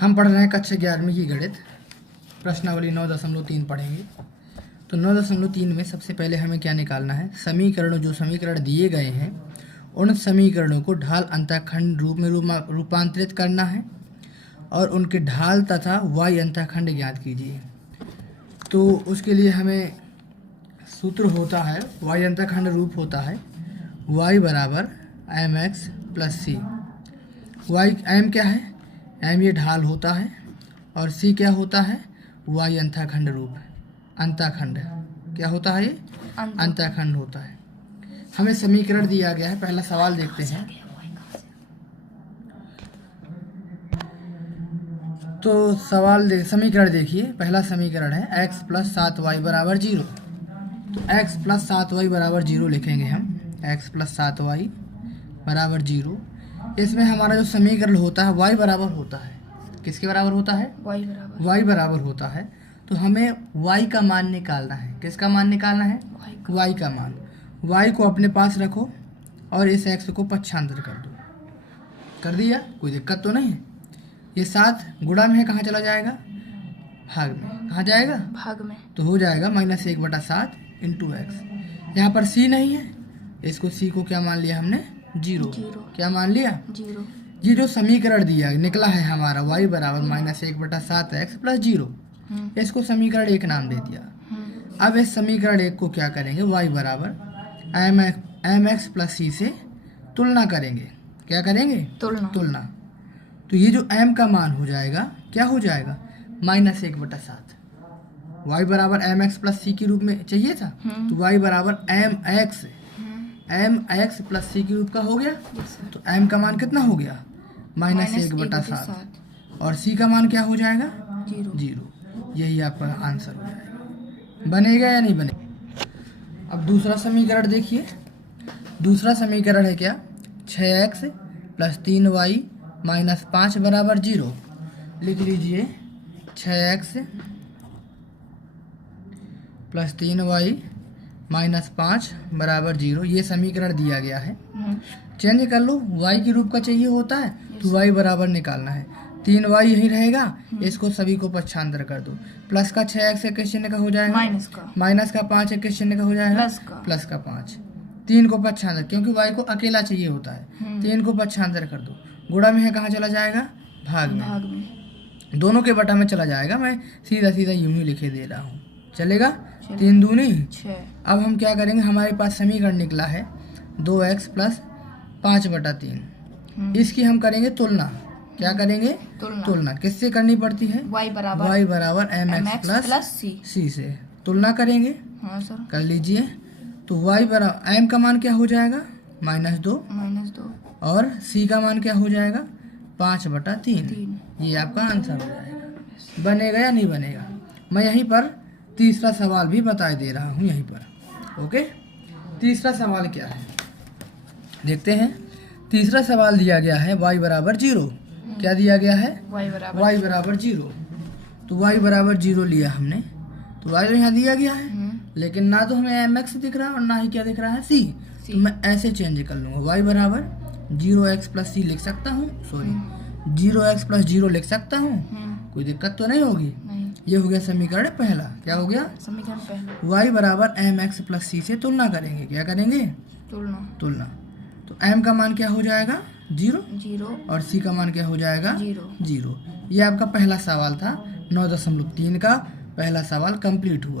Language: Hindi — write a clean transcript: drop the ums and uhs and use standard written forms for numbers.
हम पढ़ रहे हैं कक्षा 11वीं की गणित प्रश्नावली 9.3 पढ़ेंगे। तो 9.3 में सबसे पहले हमें क्या निकालना है, समीकरणों जो समीकरण दिए गए हैं उन समीकरणों को ढाल अंतःखंड रूप में रूपांतरित करना है और उनके ढाल तथा y अंतःखंड ज्ञात कीजिए। तो उसके लिए हमें सूत्र होता है, y अंतःखंड रूप होता है y बराबर mx प्लस सी। m क्या है, m ये ढाल होता है और c क्या होता है, y अंतःखंड रूप, अंतःखंड क्या होता है, ये अंतःखंड होता है। हमें समीकरण दिया गया है, पहला सवाल देखते हैं। तो समीकरण देखिए, पहला समीकरण है x प्लस 7y बराबर 0। तो x प्लस 7y बराबर 0 लिखेंगे हम, x प्लस 7y बराबर 0। इसमें हमारा जो समीकरण होता है y बराबर होता है, किसके बराबर होता है, y बराबर होता है। तो हमें y का मान निकालना है, किसका मान निकालना है, y का मान। y को अपने पास रखो और इस x को पक्षांतर कर दो। कर दिया, कोई दिक्कत तो नहीं है। ये 7 गुणा में है, कहाँ चला जाएगा, भाग में। कहाँ जाएगा, भाग में। तो हो जाएगा -1/7 इंटू x। यहाँ पर c नहीं है, इसको c को क्या मान लिया हमने, 0। क्या मान लिया, 0। ये जो समीकरण दिया निकला है हमारा y बराबर -1/7x प्लस 0, इसको समीकरण 1 नाम दे दिया। अब इस समीकरण 1 को क्या करेंगे, y बराबर mx प्लस सी से तुलना करेंगे। क्या करेंगे, तुलना। तो ये जो m का मान हो जाएगा, क्या हो जाएगा, -1/7। y बराबर mx प्लस सी के रूप में चाहिए था, तो y बराबर mx प्लस सी के रूप का हो गया। तो m का मान कितना हो गया, -1/7 और c का मान क्या हो जाएगा, 0। यही आपका आंसर हो जाएगा। बनेगा या नहीं बनेगा। अब दूसरा समीकरण देखिए। दूसरा समीकरण है क्या, 6x प्लस 3y माइनस 5 बराबर 0। लिख लीजिए 6x प्लस 3y माइनस 5 बराबर 0। ये समीकरण दिया गया है। चेंज कर लो, y के रूप का चाहिए होता है तो y बराबर निकालना है। 3y यही रहेगा, इसको सभी को पक्षांतर कर दो। प्लस का 6x किस चिन्ह का हो जाएगा, माइनस का 5 किस चिन्ह का हो जाएगा, प्लस का 5। 3 को पक्षांतर, क्योंकि y को अकेला चाहिए होता है, 3 को पक्षांतर कर दो। गुणा में है, कहाँ चला जाएगा, भाग में। दोनों के बटा में चला जाएगा। मैं सीधा सीधा यूं ही लिखे दे रहा हूँ, चलेगा। 3 दूनी 6। अब हम क्या करेंगे, हमारे पास समीकरण निकला है 2x प्लस 5/3। इसकी हम करेंगे तुलना। क्या करेंगे, तुलना। किससे करनी पड़ती है, y बराबर mx प्लस सी से तुलना करेंगे। हाँ सर, कर लीजिए। तो y बराबर m का मान क्या हो जाएगा, -2 और c का मान क्या हो जाएगा, 5/3। ये आपका आंसर हो जाएगा। बनेगा या नहीं बनेगा। मैं यहीं पर तीसरा सवाल भी बता दे रहा हूँ यहीं पर। ओके, तीसरा सवाल क्या है देखते हैं। तीसरा सवाल दिया गया है y बराबर 0। क्या दिया गया है, y बराबर 0। तो y बराबर 0 लिया हमने, तो y तो यहाँ दिया गया है, लेकिन ना तो हमें mx दिख रहा है और ना ही क्या दिख रहा है, c। तो मैं ऐसे चेंज कर लूँगा, y बराबर 0x प्लस सी लिख सकता हूँ, 0x प्लस 0 लिख सकता हूँ, कोई दिक्कत तो नहीं होगी। ये हो गया समीकरण पहला। क्या हो गया, समीकरण पहला। y बराबर mx प्लस सी से तुलना करेंगे। क्या करेंगे, तुलना। तो m का मान क्या हो जाएगा, 0 और c का मान क्या हो जाएगा, 0। ये आपका पहला सवाल था। 9.3 का पहला सवाल कंप्लीट हुआ।